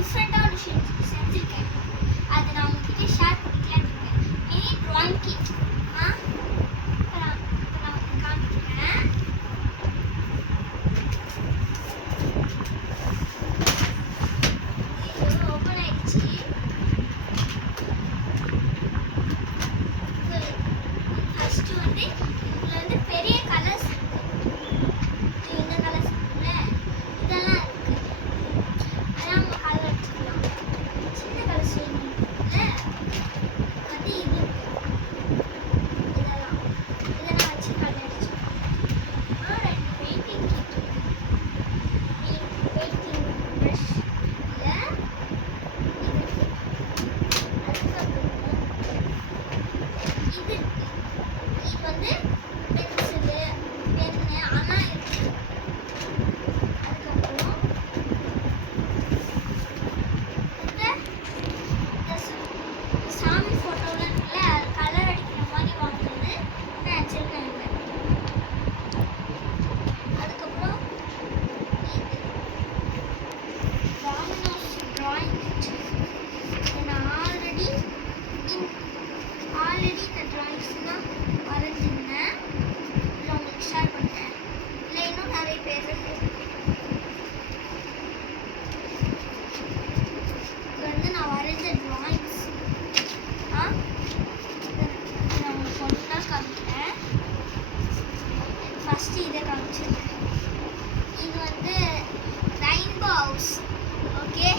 டிஃப்ரெண்ட்டாக ஒரு செஞ்சு செஞ்சுருக்கேன் அது நான் உங்ககிட்ட ஷேர் பண்ணிக்கலான்னு இருக்கேன் மினி ட்ராயிங் கிட் ஆ இப்போ நான் இப்போ நான் உங்களுக்கு காமிக்கிறேன் இது ஓப்பன் ஆயிடுச்சு ஃபர்ஸ்ட் வந்து இதுல வந்து பெரிய கலர்ஸ் இந்த கலர்ஸ் இருக்குல்ல இதெல்லாம் இருக்கு அதெல்லாம் நம்ம கலர் அடிச்சுக்கலாம் சின்ன கலர்ஸ் இருக்குல்ல வந்து இது இருக்கு இதெல்லாம் இதெல்லாம் வச்சு கலர் அடிச்சுக்கலாம் அப்புறம் ரெண்டு பெயிண்டிங் கிட் இருக்கு பெயிண்டிங் ப்ரஷ் இல்லை இது இருக்கு அதுக்கப்புறம் இது இருக்கு இது வந்து பென்சிலு பென்னு ஆனால் இருக்கு அதுக்கப்புறம் இந்த இந்த ச- சாமி ஃபோட்டோலாம் இருக்குல்ல அது கலர் அடிக்கிற மாதிரி வாங்கினது நான் வச்சிருக்கேன் இங்க. அதுக்கப்புறம் இது டாமினோஸ் டிராயிங் நான் ஆல்ரெடி ஆல்ரெடி இந்த ட்ராயிங்ஸ்லாம் வரைஞ்சிருந்தேன் இதில் உங்களுக்கு ஷேர் பண்ணுறேன் இல்லை இன்னும் நிறைய பேர் இருக்கு இது வந்து நான் வரைஞ்ச ட்ராயிங்ஸ் ஆ இதை இதை நான் உங்களுக்கு ஒன்றா காமிக்கிறேன் ஃபஸ்ட்டு இதை காமிச்சிருக்கேன். இது வந்து ரெயின்போ ஹவுஸ் ஓகே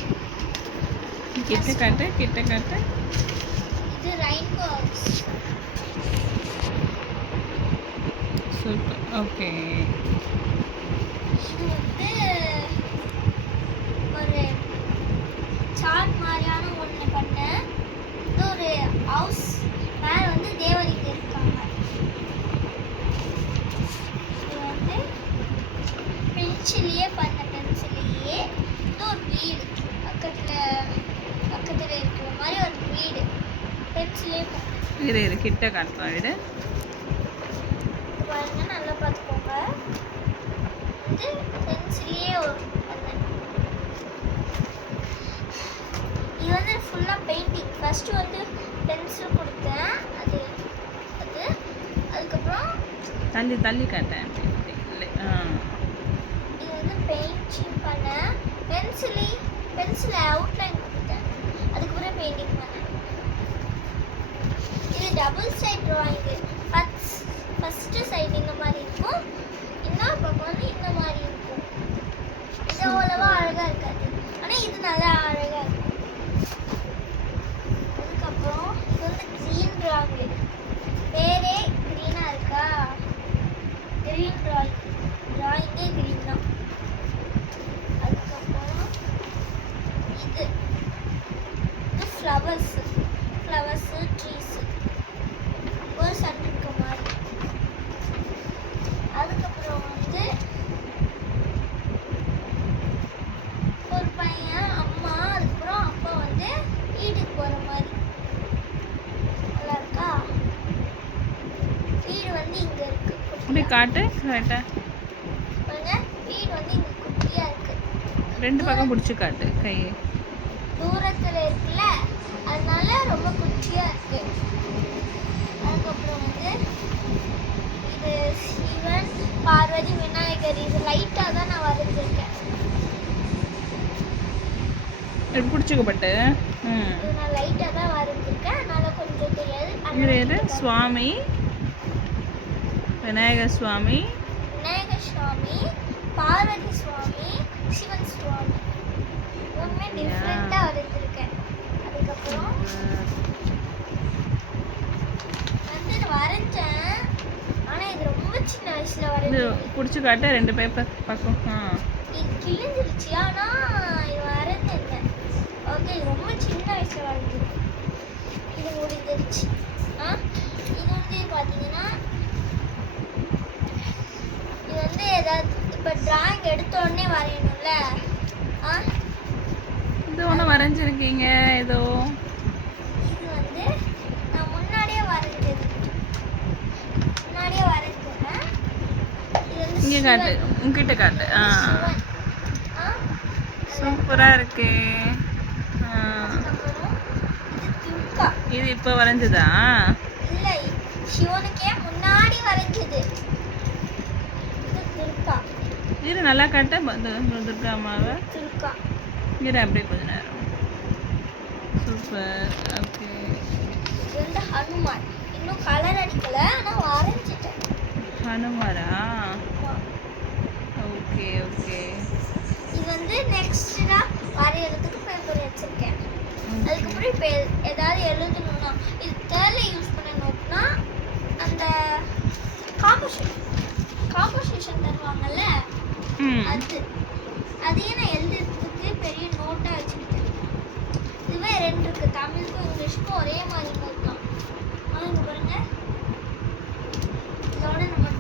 கிட்ட காட்டு கிட்ட காட்டு. இது ரெயின்போ ஹவுஸ் சூப்பர் ஓகே இது வந்து ஒரு சார்ட் மாதிரியான ஒன்று பண்ணேன் இது ஒரு ஹவுஸ் மேலே வந்து தேவதைங்க இருக்காங்க இது வந்து பென்சிலையே பண்ண பென்சிலையே இது ஒரு வீடு பக்கத்தில் பக்கத்தில் இருக்கிற மாதிரி ஒரு வீடு பென்சிலே பண்ணேன் இரு இரு கிட்ட காட்டுறோம் இரு நல்லா பார்த்துக்கோங்க. இது பென்சிலே இது வந்து ஃபுல்லாக பெயிண்டிங் ஃபர்ஸ்ட் வந்து பென்சில் கொடுத்தேன். அது அது. அதுக்கப்புறம் தள்ளி தள்ளி காட்டேன் இது வந்து பெயிண்டிங் பண்ணேன். பென்சிலி பென்சிலை அவுட்லைன் கொடுத்தேன். அதுக்கப்புறம் பெயிண்டிங் பண்ணேன். Double side drawing first first side இந்த மாதிரி இருக்கும். இன்னொரு பக்கம் வந்து இந்த மாதிரி இருக்கும். இது அவ்வளோவா அழகாக இருக்காது. ஆனால் இது நல்லா அழகாக இருக்கும். அதுக்கப்புறம் இது வந்து க்ரீன் ட்ராயிங்கு பேரே க்ரீனாக இருக்கா? க்ரீன் ட்ராயிங் ட்ராயிங்கே க்ரீன் தான். அதுக்கப்புறம் இது. இது ஃப்ளவர்ஸு ஃப்ளவர்ஸு ட்ரீஸு ஒரு சன் இருக்க மாதிரி அதுக்கப்புறம் வந்து ஒரு பையன் அம்மா அதுக்கப்புறம் அப்பா வந்து வீட்டுக்கு போகிற மாதிரி நல்லா இருக்கா வீடு வந்து இங்கே இருக்கு இப்படி காட்டு. கரெக்டாக வீடு வந்து இங்கே குட்டியாக இருக்கு. ரெண்டு பக்கம் பிடிச்சி காட்டு கை. தூரத்தில் இருக்குல்ல அதனால ரொம்ப குட்டியாக இருக்கு. அதுக்கப்புறம் வந்து இது சிவன் பார்வதி விநாயகர் இது லைட்டாக தான் நான் வரைஞ்சிருக்கேன். பிடிச்சிக்கப்பட்டு நான் லைட்டாக தான் வரைஞ்சிருக்கேன் அதனால கொஞ்சம் தெரியாது. சுவாமி விநாயகர் சுவாமி விநாயகர் சுவாமி பார்வதி சுவாமி சிவன் சுவாமி ஒன்று டிஃப்ரெண்ட்டாக வரைஞ்சிருக்கேன். அதுக்கப்புறம் வந்து வரைஞ்சேன். ஆனால் இது ரொம்ப சின்ன வயசில் இது வரைஞ்சது பிடிச்சி காட்டு ரெண்டு பேப்பர் பக்கம் ஆ. இது கிழிஞ்சிருச்சு. ஆனால் இது வரைஞ்சிருந்தேன் ஓகே இது ரொம்ப சின்ன வயசில் வரைஞ்சது இது முடிஞ்சிருச்சு ஆ இது வந்து பார்த்தீங்கன்னா இது வந்து ஏதாவது இப்போ டிராயிங் எடுத்த உடனே வரையணும்ல ஆ இது ஒன்று வரைஞ்சிருக்கீங்க ஏதோ இது வந்து நான் முன்னாடியே வரைஞ்சது முன்னாடியே வரைஞ்சிருக்கேன் இது வந்து இங்கே காட்டு. உங்ககிட்ட காட்டு. ஆ. சூப்பராக இருக்கே. இது இப்போ வரைஞ்சதா? இல்லை சிவனுக்கே முன்னாடி வரைஞ்சது. இது துர்கா. இரு நல்லா காட்ட. துர்கா அம்மாவை. துர்கா. இரு அப்படியே கொஞ்ச நேரம். சூப்பர் ஓகே இது வந்து ஹனுமான்? இன்னும் கலர் அடிக்கல ஆனா வரைஞ்சிட்டேன் ஹனுமாரா. ஓகே ஓகே இது வந்து நெக்ஸ்ட் நான் வரையறதுக்கு பேப்பர் வச்சிருக்கேன். அதுக்கப்புறம் இப்போ ஏதாவது எழுதணும்னா இது தேர்ல யூஸ் பண்ண நோட்னா அந்த காம்போசிஷன் காம்போசிஷன் தருவாங்கல்ல? அது. அதையே நான் எழுதுறதுக்கு பெரிய நோட்டாக வச்சுக்கிட்டேன் இதுவே ரெண்டு இருக்கு. தமிழுக்கும் இங்கிலீஷுக்கும் ஒரே மாதிரி போட்டான் தான் ஆனால் பாருங்க. இதோட நம்ம